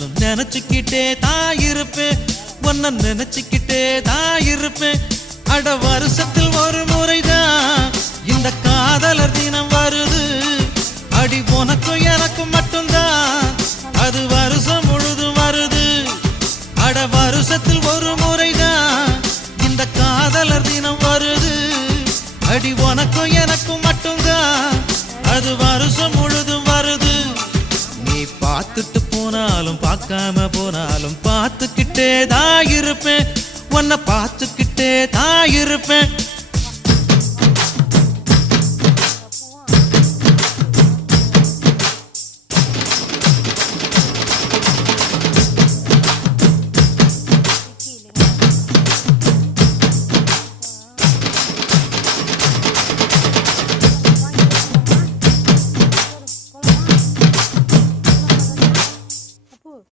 நாளும் நினைச்சுக்கிட்டே தான் இருப்பேன், உன்னை நினைச்சுக்கிட்டே தான் இருப்பேன். அட வருஷத்தில் ஒரு முறைதான் இந்த காதலர் தினம் வருது. அடி உனக்கும் எனக்கும் மட்டும்தான் அது வருஷம் முழுதும் வருது. அட வருஷத்தில் ஒரு முறைதான் இந்த காதலர் தினம் வருது. அடி உனக்கும் எனக்கும் மட்டும்தான் அது வருஷம் முழுதும் வருது. நீ பார்த்துட்டு போனாலும் பார்க்காம போனாலும் பார்த்துக்கிட்டே தான் இருப்பேன், உன்னை பார்த்துக்கிட்டே தான் இருப்பேன்.